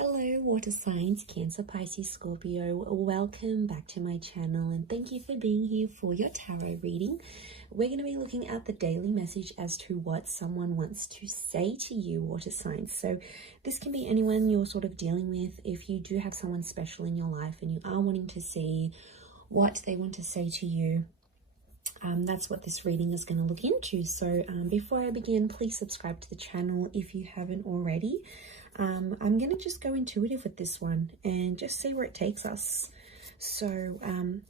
Hello water signs, Cancer, Pisces, Scorpio. Welcome back to my channel and thank you for being here for your tarot reading. We're going to be looking at the daily message as to what someone wants to say to you, water signs. So this can be anyone you're sort of dealing with. If you do have someone special in your life and you are wanting to see what they want to say to you, that's what this reading is going to look into. So before I begin, please subscribe to the channel if you haven't already. I'm going to just go intuitive with this one and just see where it takes us. So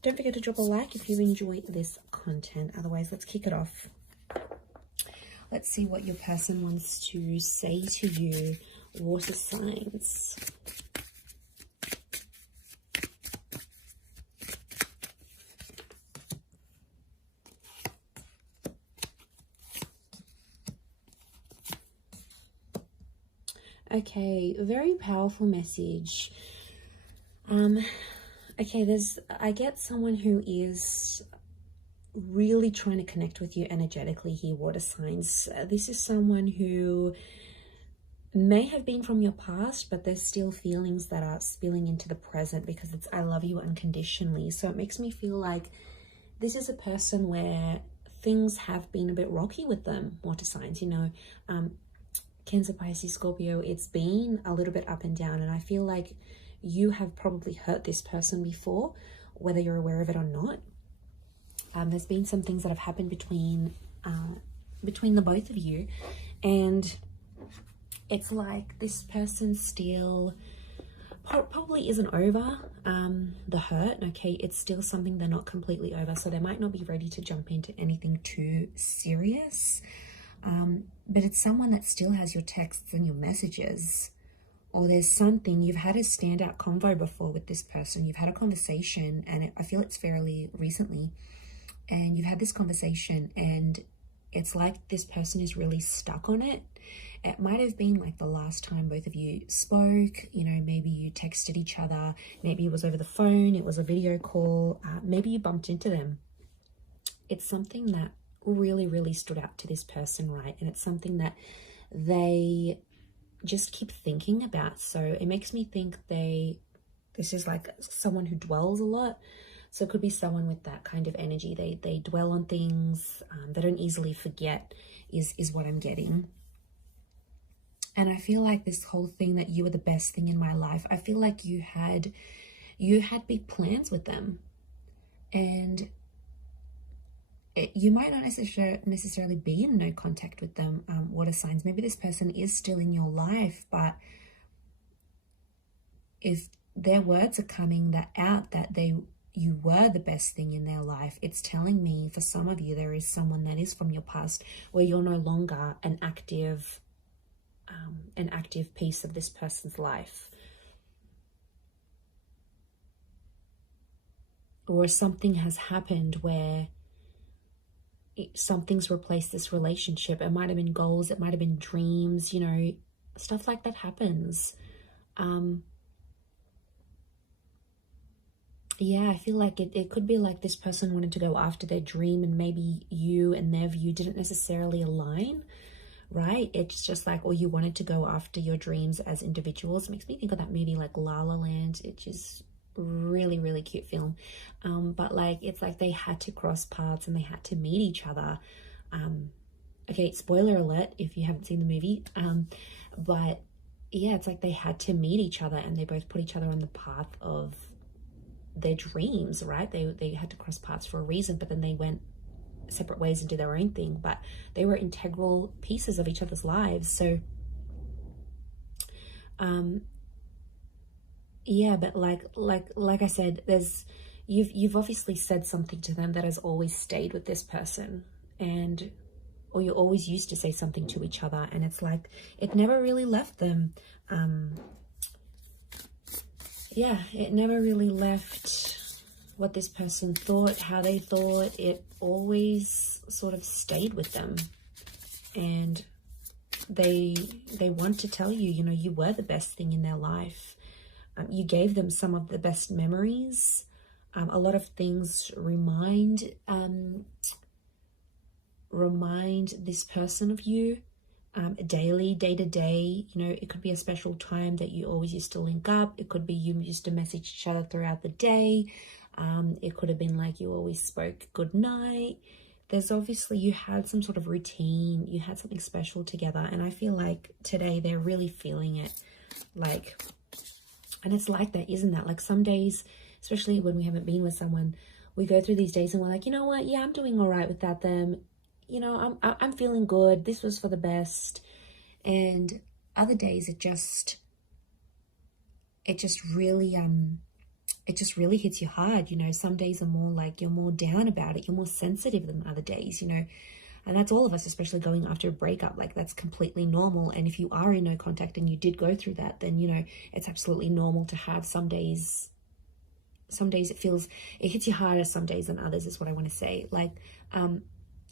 don't forget to drop a like if you enjoy this content. Otherwise, let's kick it off. Let's see what your person wants to say to you, water signs. Okay, very powerful message. Okay, I get someone who is really trying to connect with you energetically here, water signs. This is someone who may have been from your past, but there's still feelings that are spilling into the present because it's I love you unconditionally. So it makes me feel like this is a person where things have been a bit rocky with them, water signs, you know. Cancer, Pisces, Scorpio, it's been a little bit up and down, and I feel like you have probably hurt this person before, whether you're aware of it or not. There's been some things that have happened between the both of you, and it's like this person still probably isn't over the hurt. Okay, it's still something they're not completely over, so they might not be ready to jump into anything too serious. But it's someone that still has your texts and your messages, or there's something, you've had a standout convo before with this person. You've had a conversation, and I feel it's fairly recently, and you've had this conversation and it's like this person is really stuck on it. It might have been like the last time both of you spoke, you know, maybe you texted each other, maybe it was over the phone, it was a video call, maybe you bumped into them. It's something that really stood out to this person, right? And it's something that they just keep thinking about. So it makes me think this is like someone who dwells a lot. So it could be someone with that kind of energy. They dwell on things, they don't easily forget is what I'm getting. And I feel like this whole thing that you were the best thing in my life, I feel like you had big plans with them, and you might not necessarily be in no contact with them, water signs. Maybe this person is still in your life, but if their words are coming out that you were the best thing in their life, it's telling me for some of you there is someone that is from your past where you're no longer an active piece of this person's life. Or something has happened where something's replaced this relationship. It might have been goals, it might have been dreams, you know, stuff like that happens. Yeah, I feel like it could be like this person wanted to go after their dream, and maybe you and their view didn't necessarily align, right? It's just like, or you wanted to go after your dreams as individuals. It makes me think of that movie like La La Land, which is really cute film, but like it's like they had to cross paths and they had to meet each other. Okay, spoiler alert if you haven't seen the movie, but yeah, it's like they had to meet each other and they both put each other on the path of their dreams, right? They had to cross paths for a reason, but then they went separate ways and did their own thing, but they were integral pieces of each other's lives. So yeah, but like I said, you've obviously said something to them that has always stayed with this person, or you always used to say something to each other, and it's like it never really left them. Yeah, it never really left what this person thought, how they thought. It always sort of stayed with them, and they want to tell you, you know, you were the best thing in their life. You gave them some of the best memories. A lot of things remind this person of you. daily, day to day. You know, it could be a special time that you always used to link up. It could be you used to message each other throughout the day. It could have been like you always spoke good night. There's obviously, you had some sort of routine, you had something special together, and I feel like today they're really feeling it. Like, and it's like that, isn't that? Like some days, especially when we haven't been with someone, we go through these days and we're like, you know what, yeah, I'm doing all right without them. You know, I'm feeling good. This was for the best. And other days it just really hits you hard. You know, some days are more like you're more down about it, you're more sensitive than other days, you know. And that's all of us, especially going after a breakup. Like, that's completely normal. And if you are in no contact and you did go through that, then, you know, it's absolutely normal to have some days it hits you harder some days than others, is what I want to say. Like,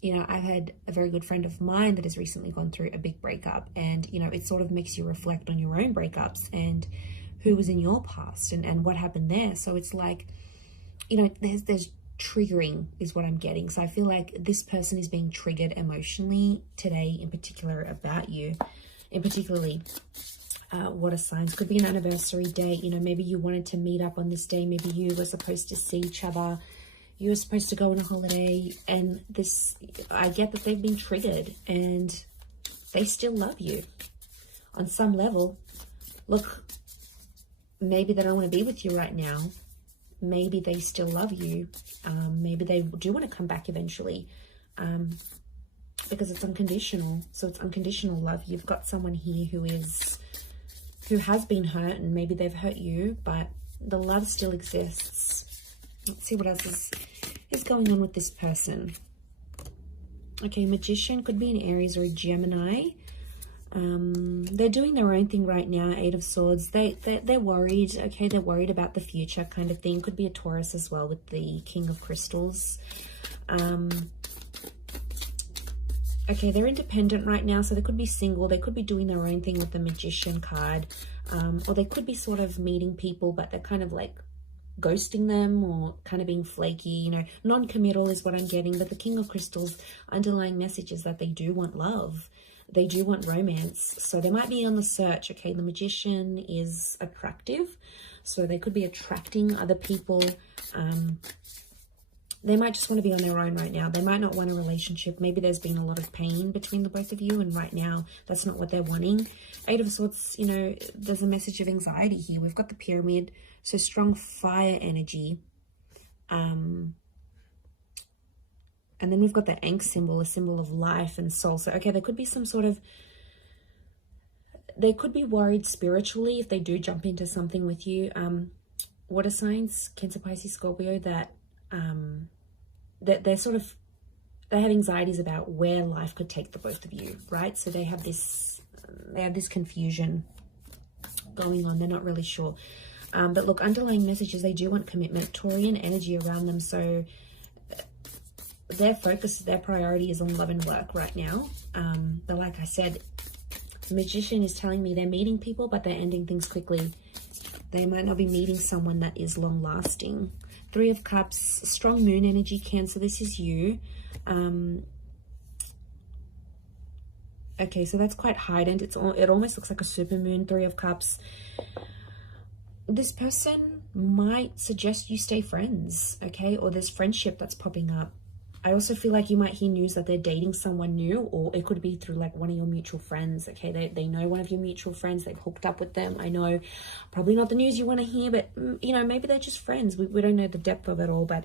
you know, I've had a very good friend of mine that has recently gone through a big breakup, and, you know, it sort of makes you reflect on your own breakups and who was in your past and what happened there. So it's like, you know, there's triggering is what I'm getting. So I feel like this person is being triggered emotionally today, in particular about you, in particularly water signs. Could be an anniversary date. You know, maybe you wanted to meet up on this day. Maybe you were supposed to see each other. You were supposed to go on a holiday, and this, I get that they've been triggered and they still love you on some level. Look, maybe they don't want to be with you right now. Maybe they still love you. Maybe they do want to come back eventually, because it's unconditional. So it's unconditional love. You've got someone here who has been hurt, and maybe they've hurt you, but the love still exists. Let's see what else is going on with this person. Okay, Magician could be an Aries or a Gemini. They're doing their own thing right now. 8 of Swords. They're worried. Okay, they're worried about the future, kind of thing. Could be a Taurus as well with the King of Crystals. Okay, they're independent right now, so they could be single. They could be doing their own thing with the Magician card, or they could be sort of meeting people, but they're kind of like ghosting them or kind of being flaky. You know, non-committal is what I'm getting. But the King of Crystals, underlying message is that they do want love. They do want romance. So they might be on the search. Okay, the Magician is attractive, so they could be attracting other people. They might just want to be on their own right now. They might not want a relationship. Maybe there's been a lot of pain between the both of you, and right now that's not what they're wanting. 8 of Swords, you know, there's a message of anxiety here. We've got the Pyramid, so strong fire energy. And then we've got the Ankh symbol, a symbol of life and soul. So, okay, there could be some sort of, they could be worried spiritually if they do jump into something with you. Water signs, Cancer, Pisces, Scorpio, that they're sort of, they have anxieties about where life could take the both of you, right? So they have this confusion going on. They're not really sure. But look, underlying messages, they do want commitment, Taurian energy around them. So their focus, their priority is on love and work right now. But like I said, the Magician is telling me they're meeting people, but they're ending things quickly. They might not be meeting someone that is long lasting. 3 of Cups, strong moon energy, Cancer, this is you. Okay, so that's quite heightened. It almost looks like a super moon. 3 of Cups. This person might suggest you stay friends, okay? Or there's friendship that's popping up. I also feel like you might hear news that they're dating someone new, or it could be through like one of your mutual friends, okay? They know one of your mutual friends, they've hooked up with them. I know probably not the news you want to hear, but you know, maybe they're just friends. We don't know the depth of it all, but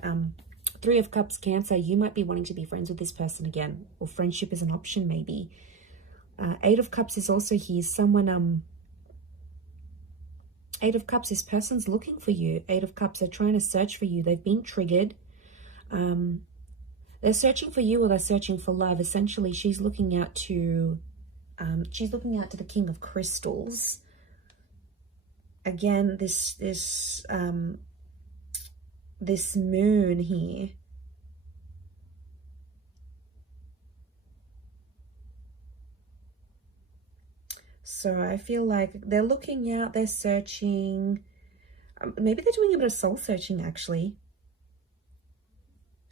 3 of Cups, Cancer, you might be wanting to be friends with this person again, or friendship is an option maybe. 8 of Cups is also here. Someone, 8 of Cups, this person's looking for you. 8 of Cups, they're trying to search for you. They've been triggered. They're searching for you, or they're searching for love. Essentially, she's looking out to the King of Crystals. Again, this moon here. So I feel like they're looking out, they're searching. Maybe they're doing a bit of soul searching, actually.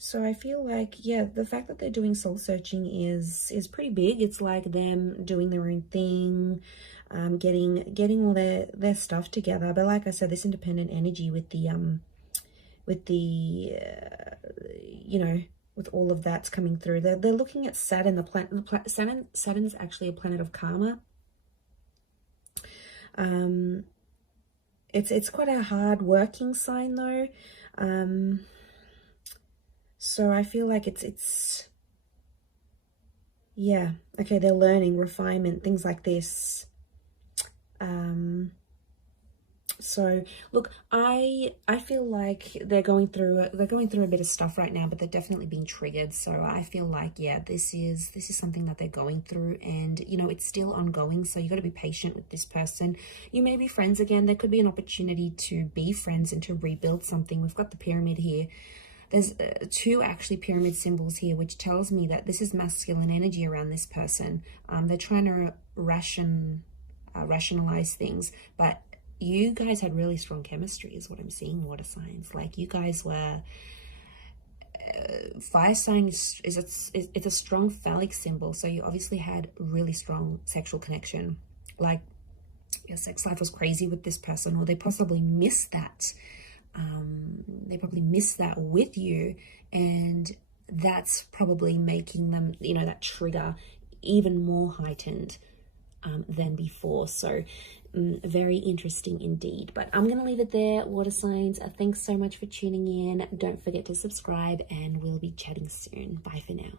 So I feel like, yeah, the fact that they're doing soul searching is pretty big. It's like them doing their own thing, getting all their stuff together. But like I said, this independent energy with the you know, with all of that's coming through. They're looking at Saturn, the planet. Saturn's actually a planet of karma. It's quite a hard working sign though. So I feel like it's yeah, okay, they're learning, refinement, things like this. So look, I feel like they're going through a bit of stuff right now, but they're definitely being triggered. So I feel like, yeah, this is something that they're going through, and you know, it's still ongoing. So you got to be patient with this person. You may be friends again. There could be an opportunity to be friends and to rebuild something. We've got the pyramid here. There's two actually pyramid symbols here, which tells me that this is masculine energy around this person. They're trying to rationalize things, but you guys had really strong chemistry is what I'm seeing, water signs. Like you guys were, fire sign it's a strong phallic symbol. So you obviously had really strong sexual connection. Like your sex life was crazy with this person, or they possibly missed that. They probably missed that with you, and that's probably making them, you know, that trigger even more heightened than before. So very interesting indeed. But I'm gonna leave it there, water signs. Thanks so much for tuning in. Don't forget to subscribe, and we'll be chatting soon. Bye for now.